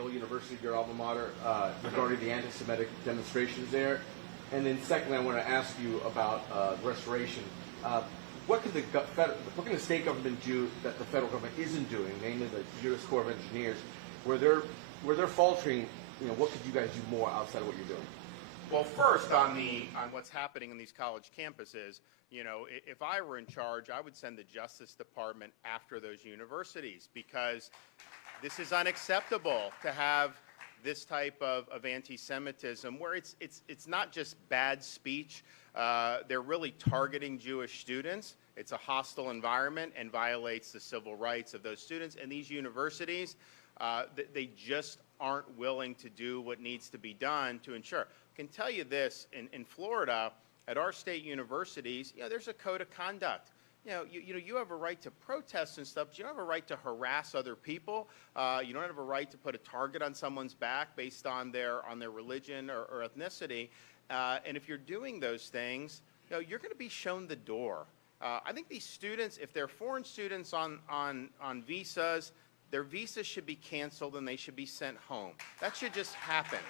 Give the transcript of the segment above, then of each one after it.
Yale University, your alma mater, regarding the anti-Semitic demonstrations there? And then secondly, I want to ask you about restoration. What can the state government do that the federal government isn't doing, namely the U.S. Corps of Engineers, where they're faltering? What could you guys do more outside of what you're doing? Well, first on what's happening in these college campuses, if I were in charge, I would send the Justice Department after those universities, because this is unacceptable to have this type of anti-Semitism where it's not just bad speech. They're really targeting Jewish students. It's a hostile environment and violates the civil rights of those students. And these universities, they just aren't willing to do what needs to be done to ensure. I can tell you this, in Florida, at our state universities, there's a code of conduct. You have a right to protest and stuff, but you don't have a right to harass other people. You don't have a right to put a target on someone's back based on their religion or ethnicity. And if you're doing those things, you're going to be shown the door. I think these students, if they're foreign students on visas, their visas should be canceled and they should be sent home. That should just happen.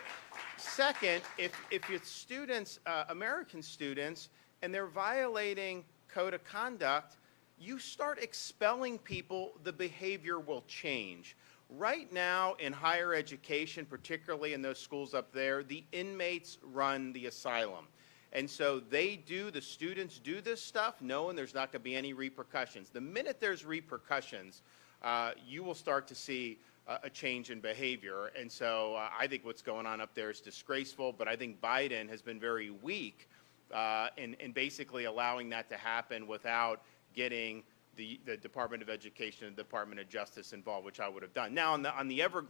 Second, if it's students, American students, and they're violating code of conduct, you start expelling people, the behavior will change. Right now in higher education, particularly in those schools up there, the inmates run the asylum. And so the students do this stuff knowing there's not going to be any repercussions. The minute there's repercussions, you will start to see a change in behavior. And so I think what's going on up there is disgraceful, but I think Biden has been very weak in basically allowing that to happen without getting the Department of Education and the Department of Justice involved, which I would have done. Now, on the Everglades,